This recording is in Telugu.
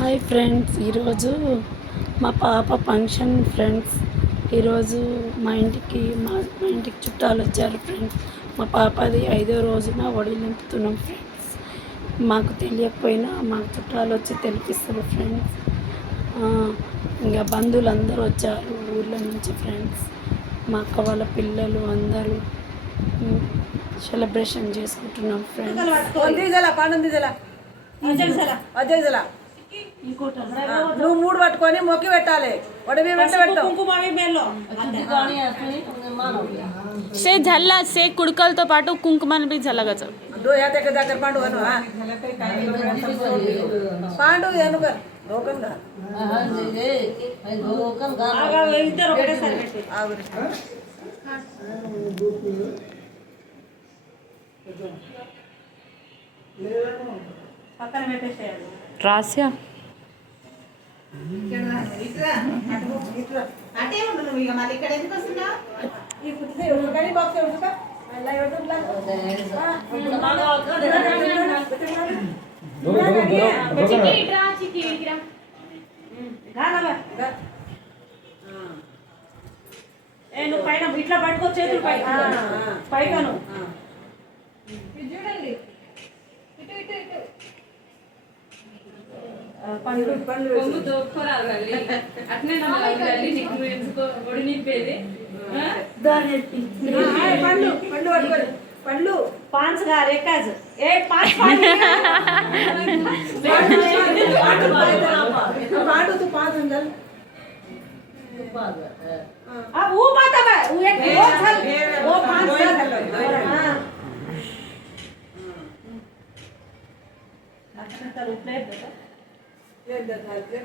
హాయ్ ఫ్రెండ్స్, ఈరోజు మా పాప ఫంక్షన్ ఫ్రెండ్స్. ఈరోజు మా ఇంటికి చుట్టాలు వచ్చారు ఫ్రెండ్స్. మా పాపది 5వ రోజున ఒడి నింపుతున్నాం ఫ్రెండ్స్. మాకు తెలియకపోయినా మాకు చుట్టాలు వచ్చి తెలిపిస్తారు ఫ్రెండ్స్. ఇంకా బంధువులు అందరూ వచ్చారు ఊర్ల నుంచి ఫ్రెండ్స్. మా అక్క వాళ్ళ పిల్లలు అందరూ సెలబ్రేషన్ చేసుకుంటున్నాం ఫ్రెండ్స్. నువ్వు 3 పట్టుకొని మొక్కి పెట్టాలి. से झल्ला से कुड़कलతో పాటు కుంకుమను బి झलगच दो या ते దగ్గర పండు అను పండు ఎనుక రోకం గా రోకం గా ఆగా ఇద్దరు ఒకటేసారి పెట్టి ఆగురి పక్కన పెట్టేసేయాలి. రాస్య అటే ఉండు నువ్వు ఇక మళ్ళీ ఇక్కడ ఎందుకు వస్తున్నావు? ఈ కుట్టే ఉడకని బాక్స్ ఉడక అలా యూట్యూబ్ నువ్వు పైన ఇట్లా పట్టుకో, చేతులు పైగాను చూడండి. పండ్లు పండ్లు పండ్లు పట్టుకోరు పండ్లు पांच का एकाच एक पांच पांडू तू पांच अंदर वो बात है वो एक वो पांच हां अच्छा चल प्लेट दे दो प्लेट दे